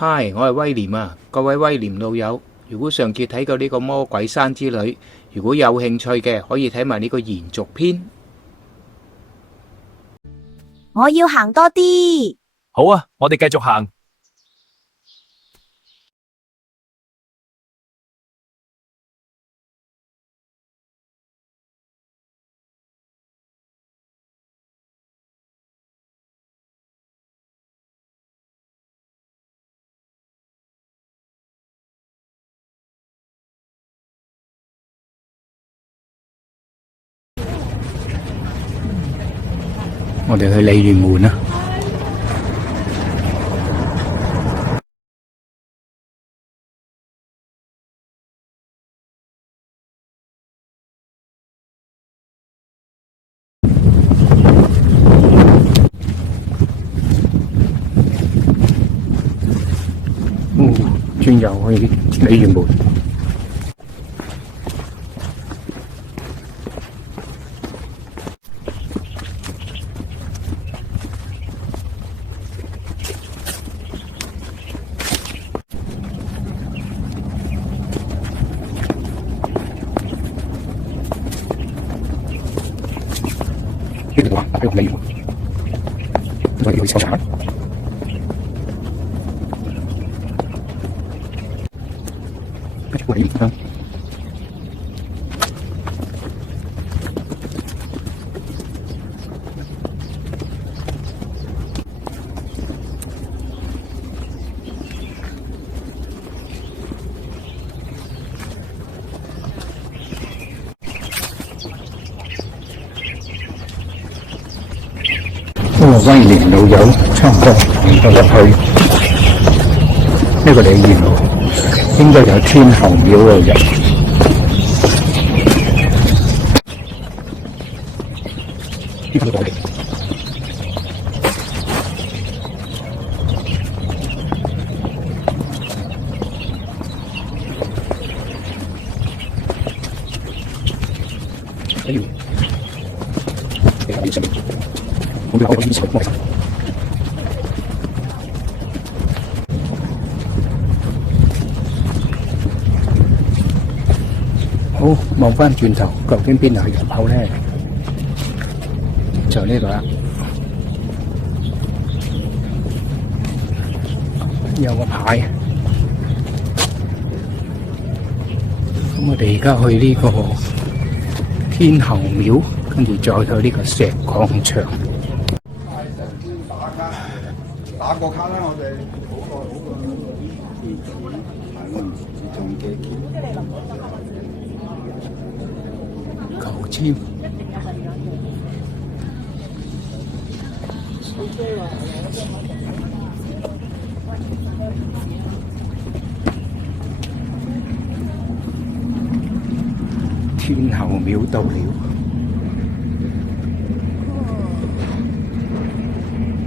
嗨，我係威廉啊，各位威廉老友，如果上次睇過呢個魔鬼山之旅，如果有興趣嘅，可以睇埋呢個延續篇。我要行多啲。好啊，我哋繼續行。我哋去鯉魚門啊！轉右去鯉魚門。呢度啊，打俾鯉魚門，我哋去抽查。鯉魚門。威廉老友差唔多行到入去呢個鯉魚門，應該有天后廟嗰度入。呢個我哋哎呦，你睇上面，我哋可以一齊摸下。好，望返轉頭，究竟邊度係入口咧？就呢度啦，有個牌。咁我哋而家去呢個天后廟，跟住再去呢個石礦場。打個卡啦，我哋求籤。天后廟到了，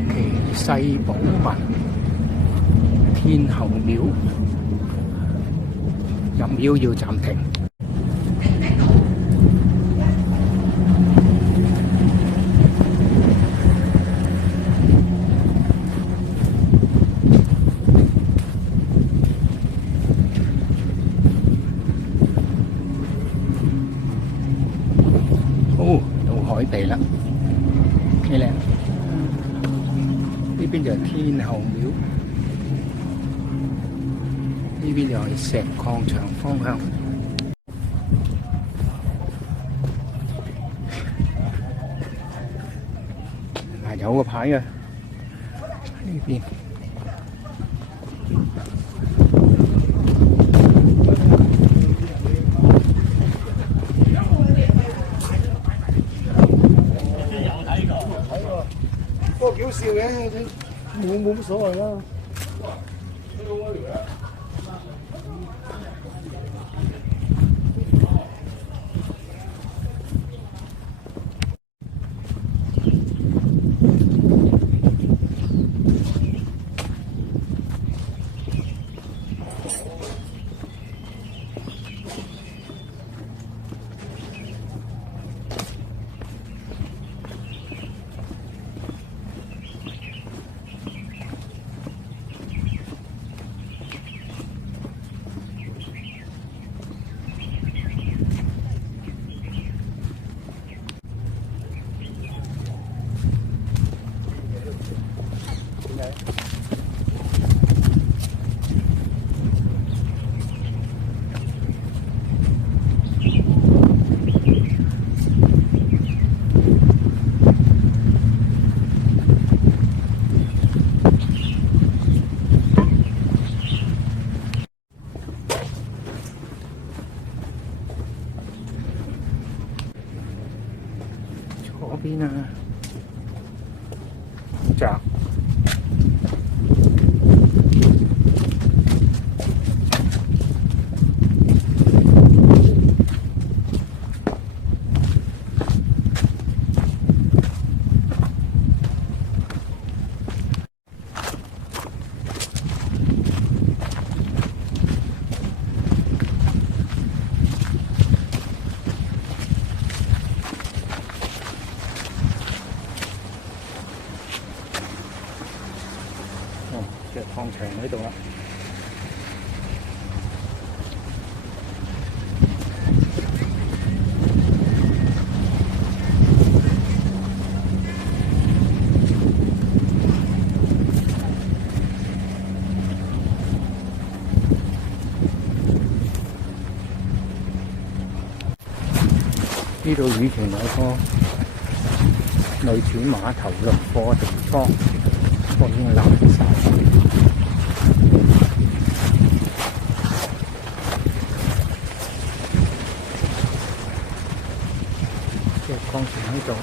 奇世寶文天后廟，入廟要暫停。到海地啦，幾靚！呢邊就係天后廟，呢邊就係石礦場方向。有個牌嘅呢邊。不過幾好笑嘅，冇乜所謂啦。邊啊？窄。石礦場喺度啦。呢度以前有個類似碼頭落貨地方，不過已經爛晒。石礦場喺度。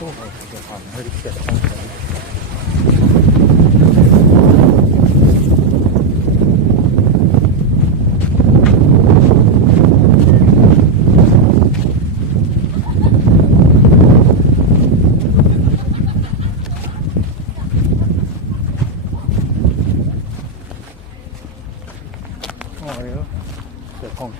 都係繼續行去啲石礦場。係咯，石礦場。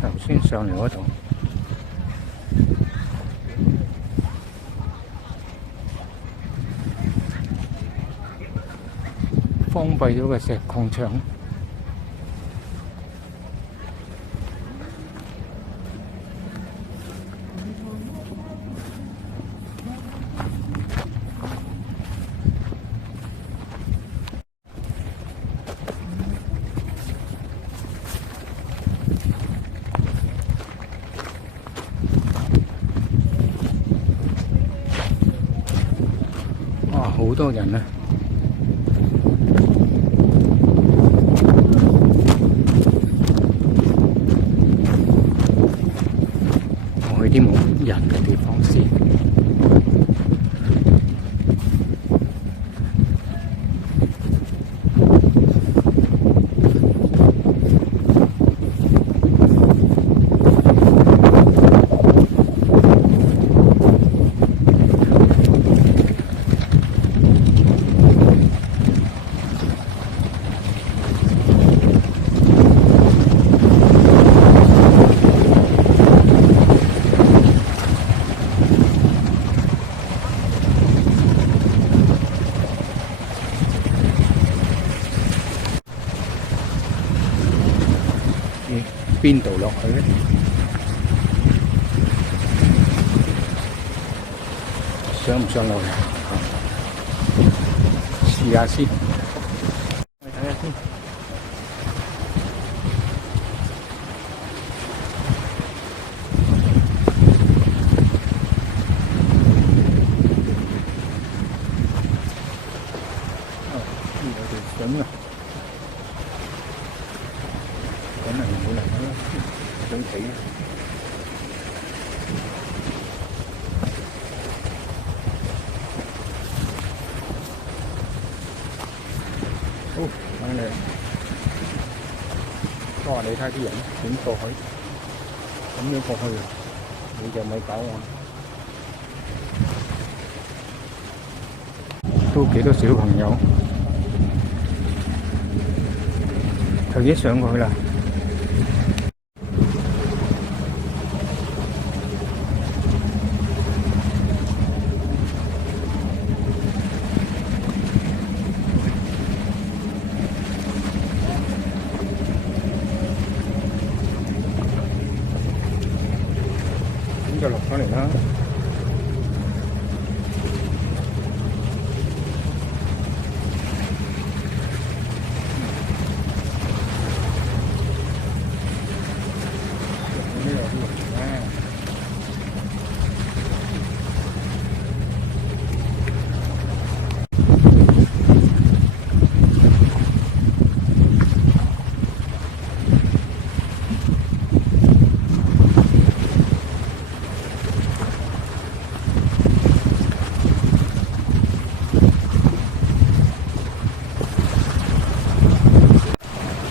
頭先上嚟嗰度，封閉咗嘅石礦場。哇，好多人啊！我去啲冇人嘅地方先。邊度落去咧？上唔上落嚟？試下先，去睇下先。呢度條筍啊！咁咪唔會嚟啦，想死啊！好，翻嚟。哇！你睇啲人點過去？咁樣過去啊！你就咪搞我。都幾多小朋友。頭先上過去啦。咁就落翻嚟啦。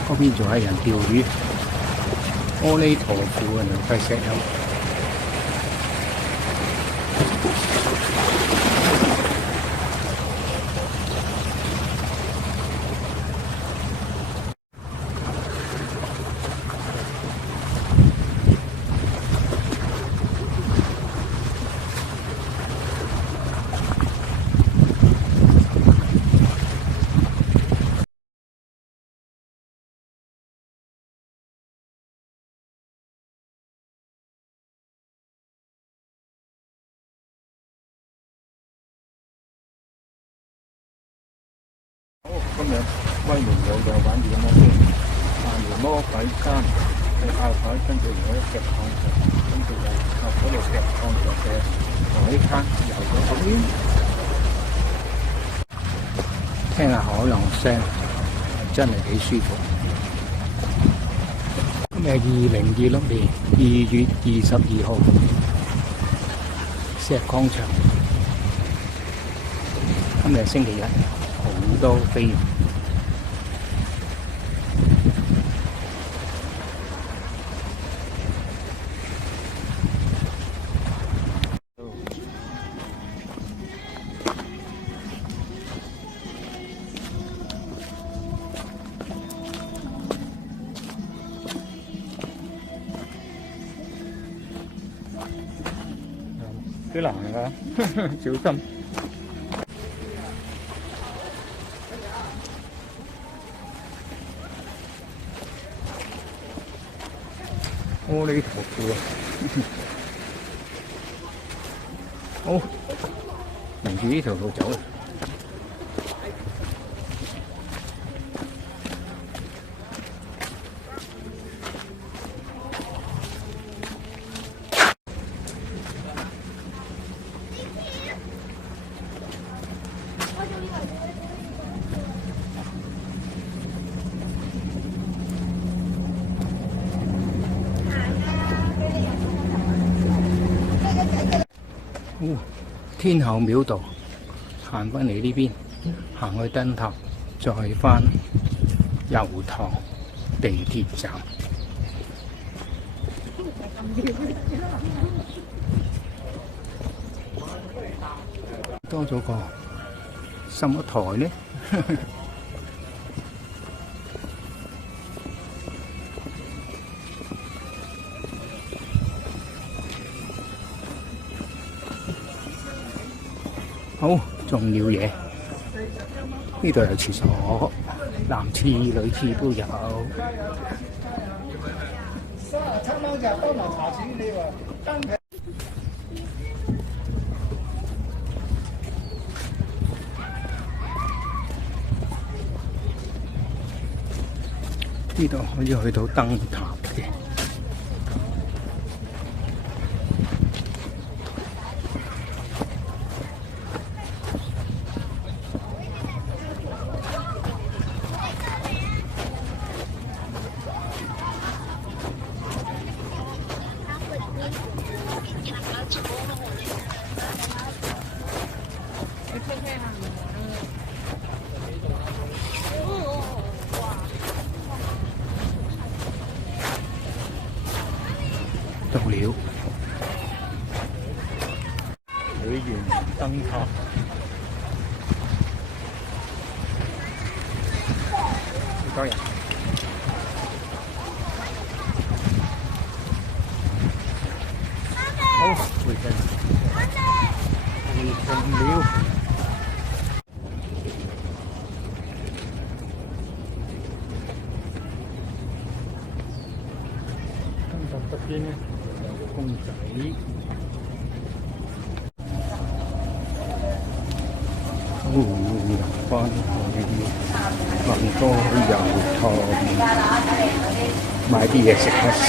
嗰邊仲係人釣魚，阿彌陀佛啊！兩塊石頭。今日威門有就玩住個摩天，行完魔鬼山去靠海，跟住有一石礦場，跟住就靠嗰度石礦場嘅海灘遊咗嗰邊，聽下海浪聲，真係幾舒服。今日2026年2月22號，石礦場。今日星期一。好多飛魚，幾難㗎，小心。阿彌陀佛啊！好，沿住呢條路走啦。天后廟道行返嚟呢邊，行去燈塔，再返油塘地鐵站。多咗個什麼台呢？好，重要嘢，呢度有廁所，男廁女廁都有。7蚊就幫埋茶錢你話單皮。呢度可以去到燈塔嘅。到了，許願燈塔，好多人。回程了。跟住側邊咧有個公仔。入翻去恒多油塘買啲嘢食下先。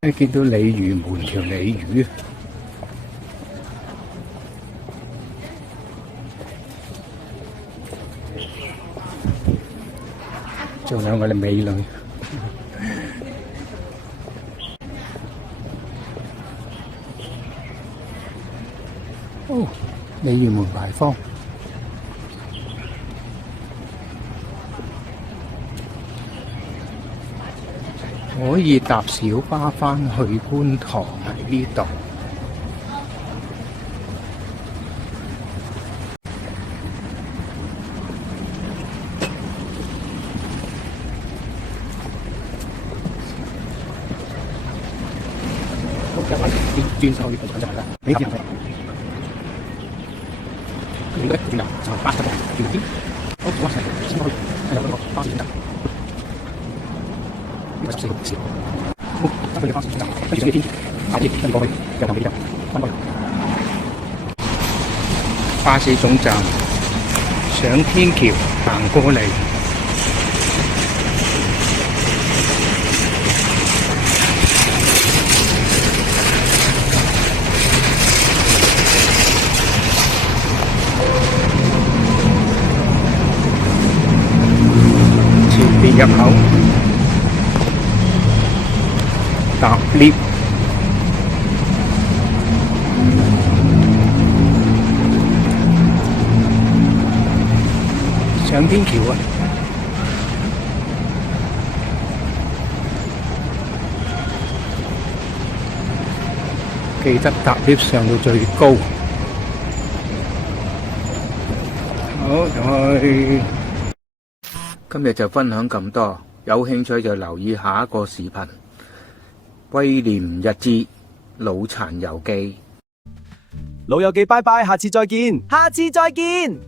你見到鯉魚門條鯉魚，仲有我哋美女。哦，鯉魚門牌坊。可以搭小巴返去觀塘喺呢度。轉手去觀塘就係啦，你知唔知？佢哋轉頭就巴士轉啲，好，我成先去，係有嗰個巴士轉頭。14個小時，好，得佢哋巴士轉頭，跟住上啲天橋，下啲跟過去，又同你就翻過嚟。巴士總站上天橋行過嚟。入口搭 lift， 上天橋啊！記得搭 lift 上到最高。好，去。今日就分享咁多，有興趣就留意下一個視頻。威廉日誌腦殘遊記，老友記拜拜，下次再見，下次再見。